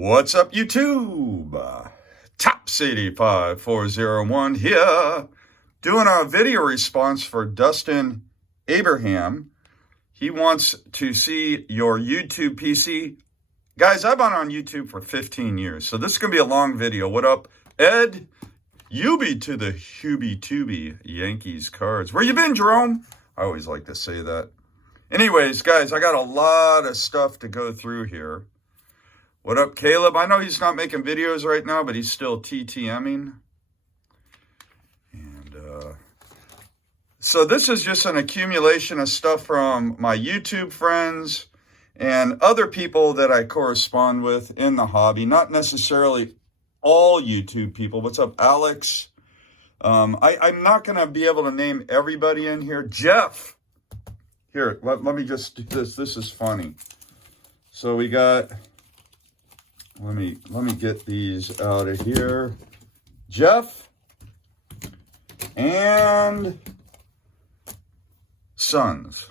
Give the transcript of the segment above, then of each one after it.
What's up, YouTube? Tops85401 here, doing a video response for Dustin Abraham. He wants to see your YouTube PC. Guys, I've been on YouTube for 15 years, so this is going to be a long video. What up, Ed? You be to the Hubie-Tubie Yankees cards. Where you been, Jerome? I always like to say that. Anyways, guys, I got a lot of stuff to go through here. What up, Caleb? I know he's not making videos right now, but he's still TTMing. And so this is just an accumulation of stuff from my YouTube friends and other people that I correspond with in the hobby. Not necessarily all YouTube people. What's up, Alex? I'm not going to be able to name everybody in here. Jeff! Here, let me just do this. This is funny. So we got... Let me get these out of here. Jeff and Sons.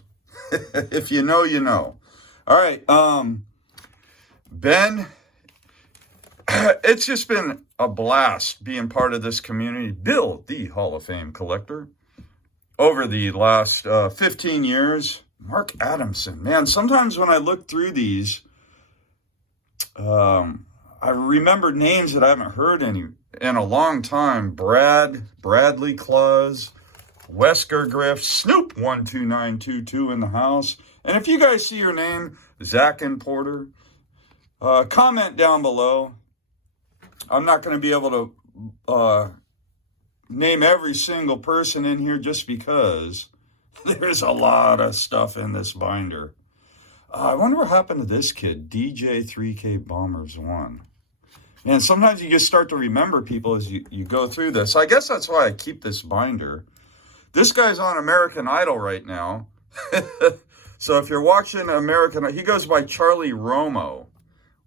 If you know, you know. All right, Ben, it's just been a blast being part of this community. Bill, the Hall of Fame collector, over the last 15 years. Mark Adamson, man, sometimes when I look through these, I remember names that I haven't heard in a long time. Bradley Claus, Wesker Griff, Snoop 12922 in the house. And if you guys see your name, Zach and Porter, comment down below. I'm not going to be able to name every single person in here just because there's a lot of stuff in this binder. I wonder what happened to this kid, DJ 3K Bombers 1. Man, sometimes you just start to remember people as you go through this. I guess that's why I keep this binder. This guy's on American Idol right now. So if you're watching American, he goes by Charlie Romo,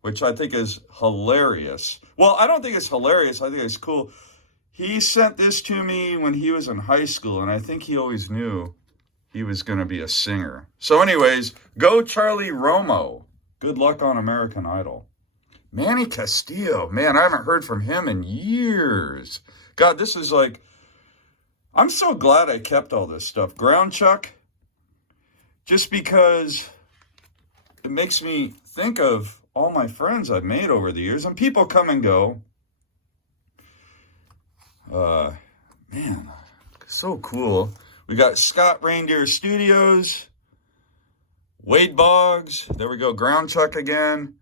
which I think is hilarious. Well, I don't think it's hilarious. I think it's cool. He sent this to me when he was in high school, and I think he always knew he was going to be a singer. So anyways, go Charlie Romo. Good luck on American Idol. Manny Castillo. Man, I haven't heard from him in years. God, this is like... I'm so glad I kept all this stuff. Ground Chuck. Just because it makes me think of all my friends I've made over the years. And people come and go. Man, so cool. We got Scott Reindeer Studios, Wade Boggs, there we go, Ground Chuck again,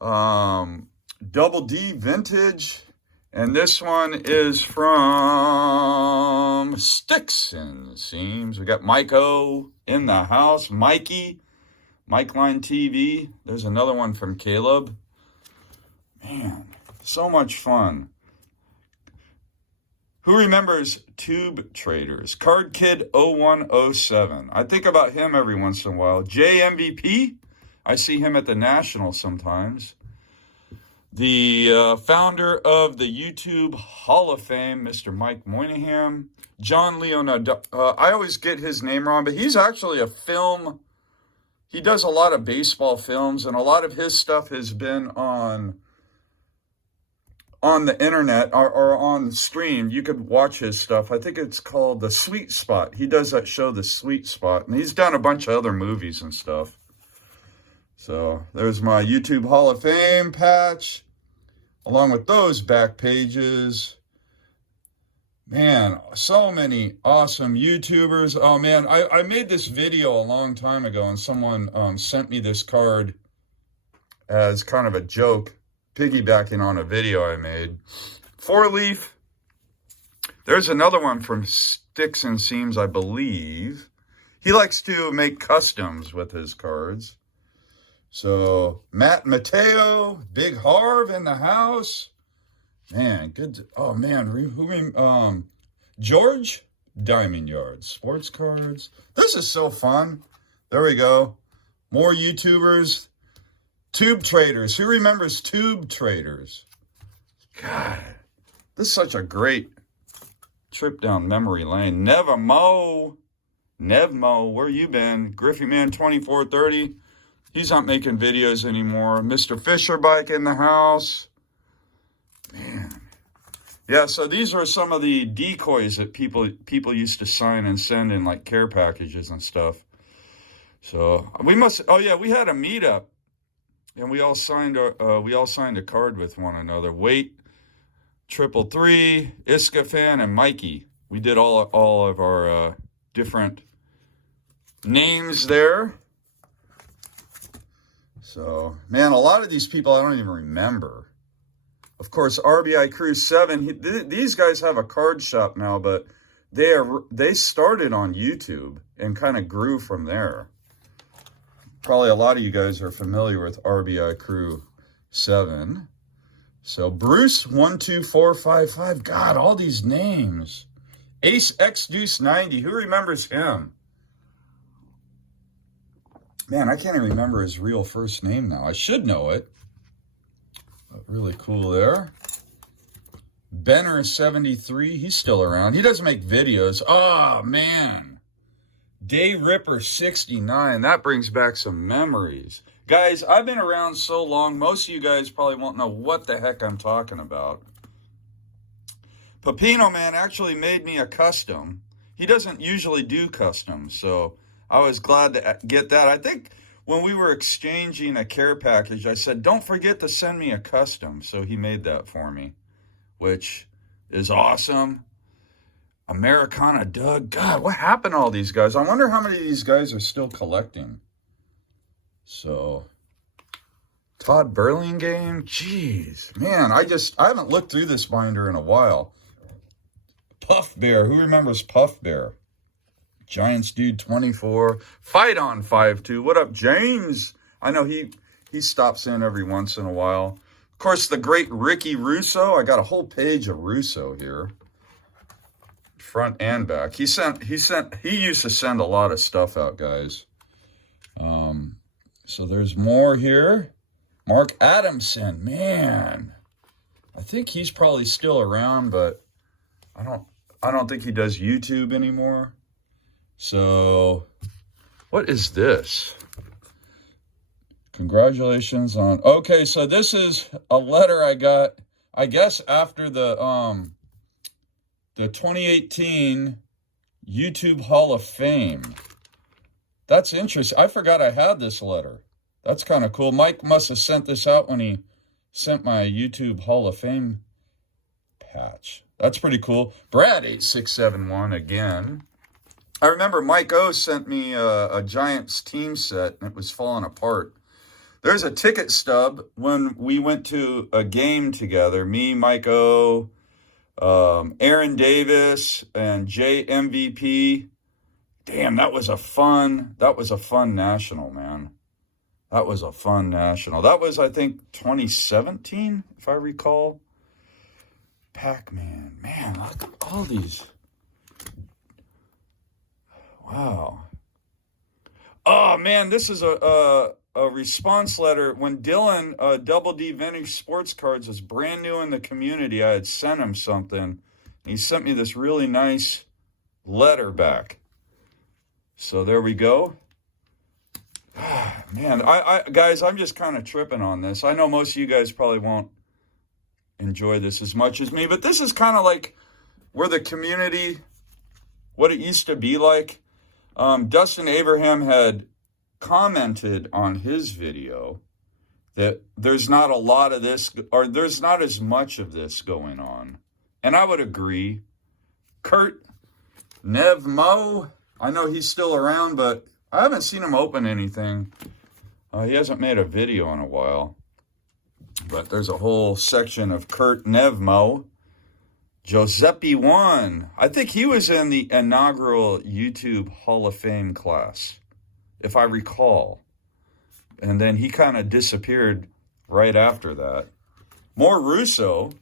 Double D Vintage, and this one is from Sticks and Seams. We got Mike O in the house, Mikey, Mike Line TV. There's another one from Caleb. Man, so much fun. Who remembers Tube Traders? Card Kid 0107. I think about him every once in a while. JMVP. I see him at the National sometimes. The founder of the YouTube Hall of Fame, Mr. Mike Moynihan. John Leonardo. I always get his name wrong, but he's actually a film. He does a lot of baseball films, and a lot of his stuff has been on the internet or on the stream. You could watch his stuff. I think it's called The Sweet Spot. He does that show, The Sweet Spot, and he's done a bunch of other movies and stuff. So there's my YouTube Hall of Fame patch, along with those back pages. Man, so many awesome YouTubers. Oh man, I made this video a long time ago, and someone sent me this card as kind of a joke, piggybacking on a video I made. 4-leaf. There's another one from Sticks and Seams, I believe. He likes to make customs with his cards. So, Matt Mateo, Big Harv in the house. Man, good. Oh, man. George Diamond Yard, sports cards. This is so fun. There we go. More YouTubers. Tube Traders. Who remembers Tube Traders? God, this is such a great trip down memory lane. Nevmo, where you been? Griffey Man 2430. He's not making videos anymore. Mr. Fisher Bike in the house. Man. Yeah, so these are some of the decoys that people used to sign and send in like care packages and stuff. So we must. Oh yeah, we had a meetup, and we all signed a card with one another. Wait, 333, Iskafan, and Mikey. We did all of our different names there. So, man, a lot of these people I don't even remember. Of course, RBI Crew 7, these guys have a card shop now, but they started on YouTube and kind of grew from there. Probably a lot of you guys are familiar with RBI Crew 7. So, Bruce 12455, God, all these names. Ace X Deuce 90, who remembers him? Man, I can't even remember his real first name now. I should know it. But really cool there. Benner 73, he's still around. He doesn't make videos. Oh, man. Day Ripper 69, that brings back some memories. Guys, I've been around so long, most of you guys probably won't know what the heck I'm talking about. Pepino Man actually made me a custom. He doesn't usually do customs, so I was glad to get that. I think when we were exchanging a care package, I said, don't forget to send me a custom. So he made that for me, which is awesome. Americana Doug. God, what happened to all these guys? I wonder how many of these guys are still collecting. So, Todd Burlingame. Jeez. Man, I haven't looked through this binder in a while. Puff Bear. Who remembers Puff Bear? Giants Dude 24. Fight on 52. What up, James? I know he stops in every once in a while. Of course, the great Ricky Russo. I got a whole page of Russo here. Front and back. He used to send a lot of stuff out, guys. So there's more here. Mark Adamson, man. I think he's probably still around, but I don't think he does YouTube anymore. So, what is this? Congratulations on... Okay, so this is a letter I got, I guess, after the 2018 YouTube Hall of Fame. That's interesting. I forgot I had this letter. That's kind of cool. Mike must have sent this out when he sent my YouTube Hall of Fame patch. That's pretty cool. Brad 8671 again. I remember Mike O sent me a Giants team set, and it was falling apart. There's a ticket stub when we went to a game together. Me, Mike O, Aaron Davis, and Jay MVP. Damn, that was a fun national, man. That was a fun national. That was, I think, 2017, if I recall. Pac-Man. Man, look at all these. Wow. Oh, man, this is a response letter. When Dylan, Double D Vintage Sports Cards, was brand new in the community, I had sent him something. He sent me this really nice letter back. So there we go. Man, guys, I'm just kind of tripping on this. I know most of you guys probably won't enjoy this as much as me, but this is kind of like where the community, what it used to be like. Dustin Abraham had commented on his video that there's not a lot of this, or there's not as much of this going on. And I would agree. Kurt Nevmo, I know he's still around, but I haven't seen him open anything. He hasn't made a video in a while. But there's a whole section of Kurt Nevmo. Giuseppe 1. I think he was in the inaugural YouTube Hall of Fame class, if I recall. And then he kind of disappeared right after that. More Russo.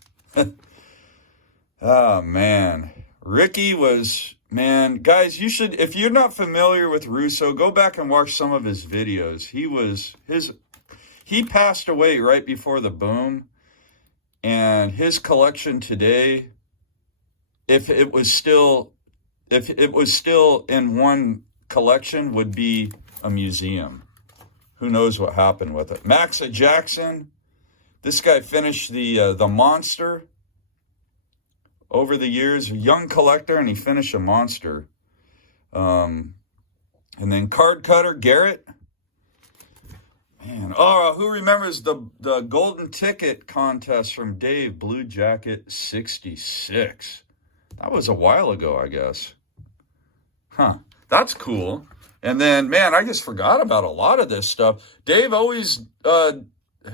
Oh, man. Ricky was... Man, guys, you should, if you're not familiar with Russo, go back and watch some of his videos. He passed away right before the boom, and his collection today, if it was still in one collection, would be a museum. who knows what happened with it. Maxa Jackson. This guy finished the Monster over the years. A young collector, and he finished a Monster. And then Card Cutter Garrett. Man, who remembers the golden ticket contest from Dave, Blue Jacket 66? That was a while ago, I guess. Huh, that's cool. And then, man, I just forgot about a lot of this stuff. Dave always,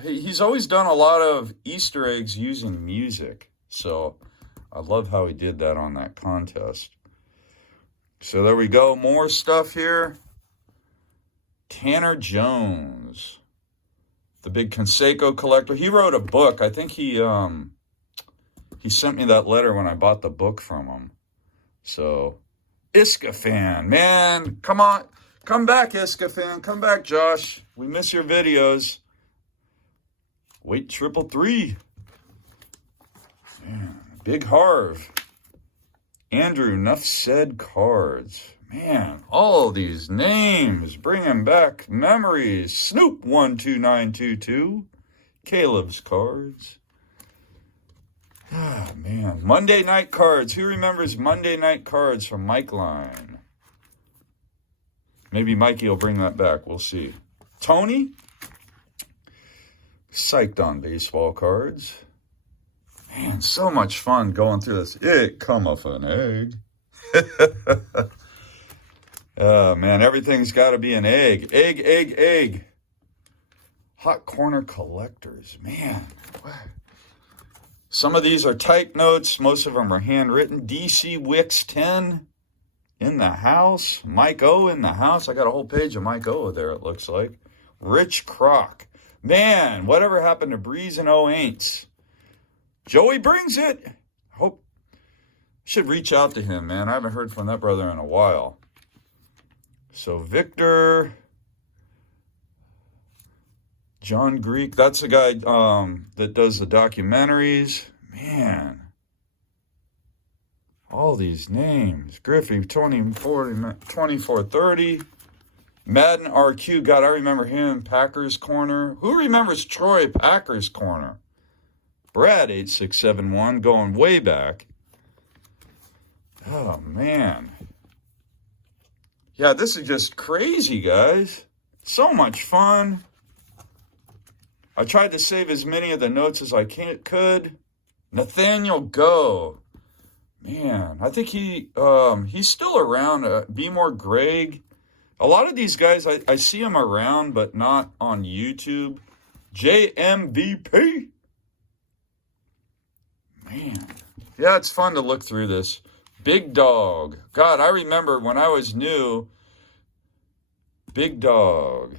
he's always done a lot of Easter eggs using music. So I love how he did that on that contest. So there we go. More stuff here. Tanner Jones, the big Conseco collector. He wrote a book. I think he sent me that letter when I bought the book from him. So, Iska fan, man, come on. Come back, Iska fan. Come back, Josh. We miss your videos. Wait, 333. Man, Big Harv. Andrew, enough said cards. Man, all these names bringing back memories. Snoop 12922. Caleb's cards. Ah, man. Monday night cards. Who remembers Monday night cards from Mike Line? Maybe Mikey will bring that back. We'll see. Tony? Psyched on baseball cards. Man, so much fun going through this. It cometh an egg. Oh, man, everything's got to be an egg. Egg, egg, egg. Hot Corner Collectors. Man, what? Some of these are type notes. Most of them are handwritten. DC Wicks 10 in the house. Mike O in the house. I got a whole page of Mike O there, it looks like. Rich Croc. Man, whatever happened to Breeze and O Ain'ts? Joey brings it. Hope should reach out to him, man. I haven't heard from that brother in a while. So Victor, John Greek, that's the guy that does the documentaries. Man, all these names. Griffey, 2430. Madden RQ, God, I remember him. Packers Corner. Who remembers Troy Packers Corner? Brad 8671, going way back. Oh, man. Yeah, this is just crazy, guys. So much fun. I tried to save as many of the notes as I could. Nathaniel Go. Man, I think he's still around. Be More Greg. A lot of these guys, I see them around, but not on YouTube. JMVP. Man. Yeah, it's fun to look through this. Big Dog. God, I remember when I was new. Big Dog.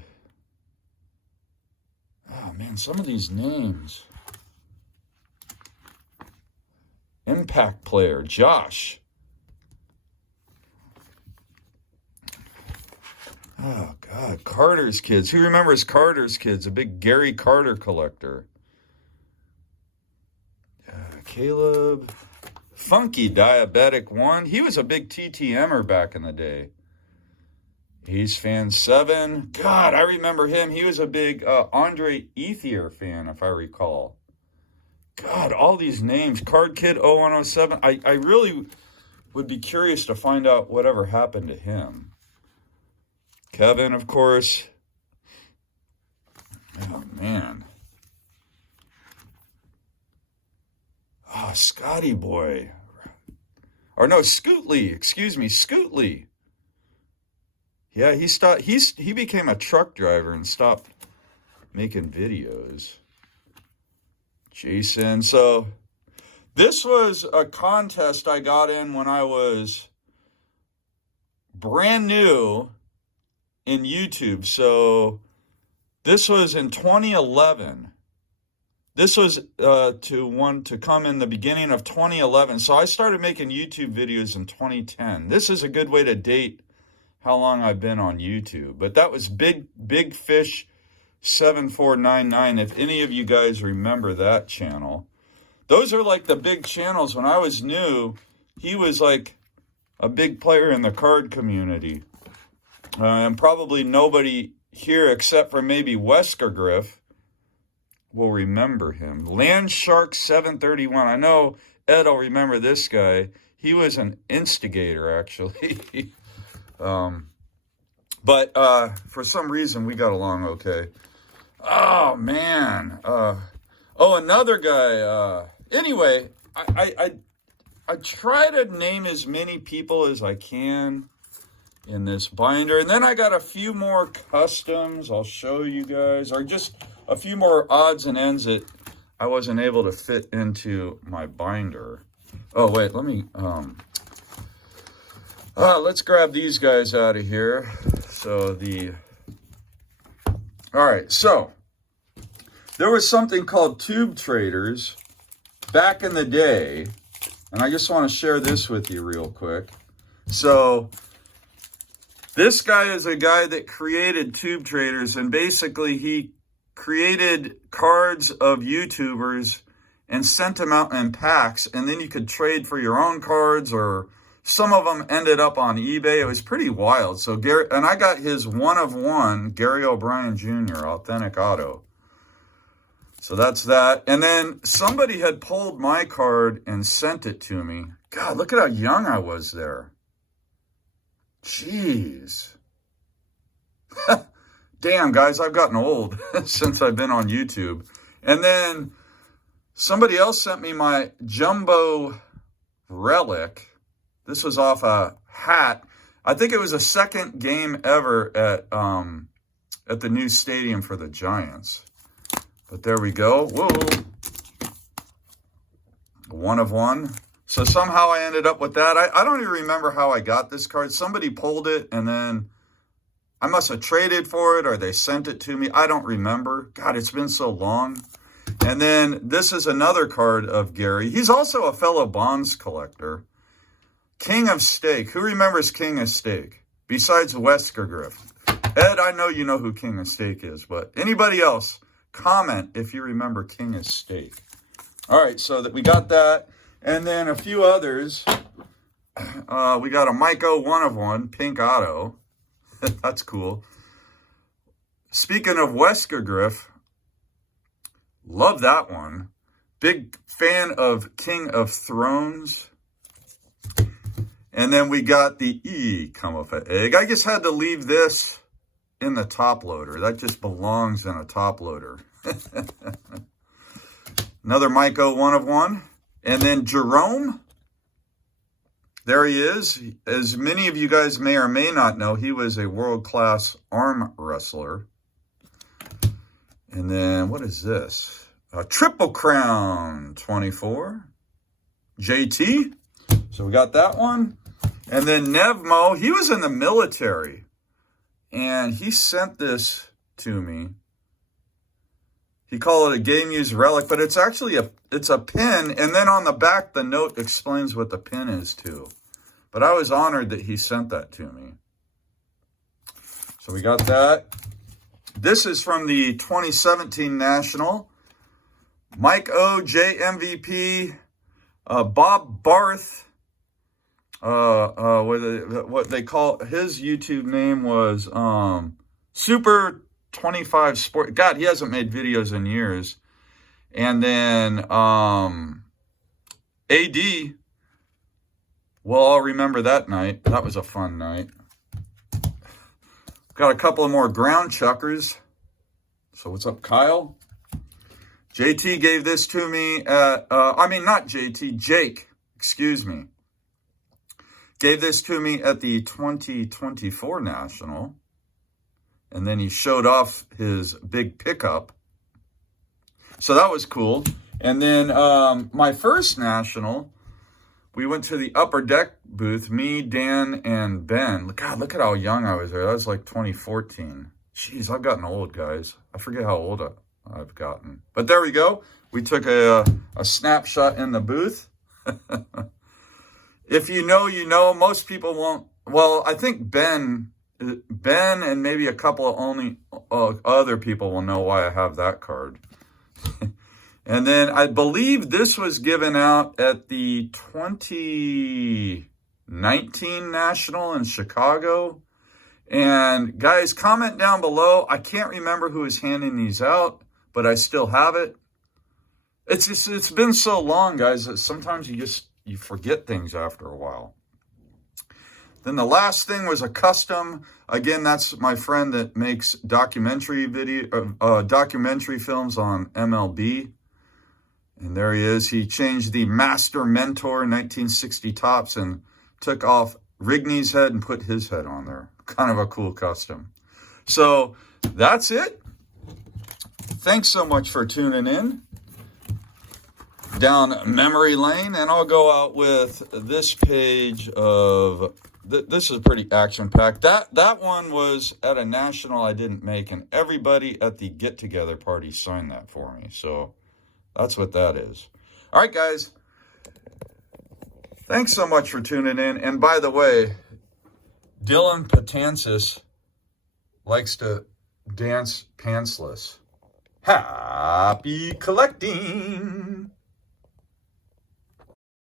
Oh, man, some of these names. Impact Player. Josh. Oh, God. Carter's Kids. Who remembers Carter's Kids? A big Gary Carter collector. Caleb. Funky Diabetic 1. He was a big TTMer back in the day. He's fan 7. God, I remember him. He was a big Andre Ethier fan, if I recall. God, all these names. Card Kid 0107. I really would be curious to find out whatever happened to him. Kevin, of course. Oh, man. Oh, Scotty Boy. Or no, Scootley. Excuse me, Scootley. Yeah, he became a truck driver and stopped making videos. Jason. So this was a contest I got in when I was brand new in YouTube. So this was in 2011. This was to come in the beginning of 2011. So I started making YouTube videos in 2010. This is a good way to date how long I've been on YouTube. But that was Big Fish 7499, if any of you guys remember that channel. Those are like the big channels. When I was new, he was like a big player in the card community. And probably nobody here, except for maybe Wesker Griff, will remember him. Land Shark 731. I know Ed will remember this guy. He was an instigator, actually. But for some reason, we got along okay. Oh, man. Another guy. Anyway, I try to name as many people as I can in this binder. And then I got a few more customs I'll show you guys, or just a few more odds and ends that I wasn't able to fit into my binder. Oh, wait, let me, let's grab these guys out of here. All right, so there was something called tube traders back in the day, and I just want to share this with you real quick. So this guy is a guy that created tube traders, and basically he created cards of YouTubers and sent them out in packs, and then you could trade for your own cards, or some of them ended up on eBay. It was pretty wild. So Gary, and I got his one of one, Gary O'Brien Jr., Authentic Auto. So that's that. And then somebody had pulled my card and sent it to me. God, look at how young I was there. Jeez. Damn, guys, I've gotten old since I've been on YouTube. And then somebody else sent me my Jumbo Relic. This was off a hat. I think it was the second game ever at the new stadium for the Giants. But there we go. Whoa. One of one. So somehow I ended up with that. I don't even remember how I got this card. Somebody pulled it, and then I must have traded for it, or they sent it to me. I don't remember. God, it's been so long. And then this is another card of Gary. He's also a fellow bonds collector. King of Steak. Who remembers King of Steak? Besides Wesker Griff. Ed, I know you know who King of Steak is, but anybody else, comment if you remember King of Steak. All right, so that we got that. And then a few others. We got a Myco one of one, pink auto. That's cool. Speaking of Wesker Griff, love that one. Big fan of King of Thrones. And then we got the E come off an egg. I just had to leave this in the top loader. That just belongs in a top loader. Another Myco one of one. And then Jerome. There he is. As many of you guys may or may not know, he was a world-class arm wrestler. And then, what is this? A Triple Crown 24. JT. So we got that one. And then Nevmo, he was in the military. And he sent this to me. He called it a game used relic, but it's actually it's a pin. And then on the back, the note explains what the pin is too. But I was honored that he sent that to me. So we got that. This is from the 2017 National. Mike O, JMVP, Bob Barth. What they call his YouTube name was Super 25 Sport. God, he hasn't made videos in years. And then AD, we'll all remember that night. That was a fun night. Got a couple of more ground chuckers. So what's up, Kyle? JT gave this to me at, not JT, Jake, excuse me. Gave this to me at the 2024 National. And then he showed off his big pickup. So that was cool. And then my first National, we went to the Upper Deck booth, me, Dan, and Ben. God, look at how young I was there. That was like 2014. Jeez, I've gotten old, guys. I forget how old I've gotten. But there we go. We took a snapshot in the booth. If you know, you know. Most people won't. Well, I think Ben and maybe a couple of only other people will know why I have that card. And then I believe this was given out at the 2019 National in Chicago. And guys, comment down below. I can't remember who is handing these out, but I still have it. It's been so long, guys, that sometimes you forget things after a while. Then the last thing was a custom. Again, that's my friend that makes documentary films on MLB. And there he is. He changed the Master Mentor 1960 tops and took off Rigney's head and put his head on there. Kind of a cool custom. So that's it. Thanks so much for tuning in down memory lane. And I'll go out with this page of... This is pretty action-packed. That one was at a national I didn't make, and everybody at the get-together party signed that for me. So that's what that is. All right, guys. Thanks so much for tuning in. And by the way, Dylan Patansis likes to dance pantsless. Happy collecting!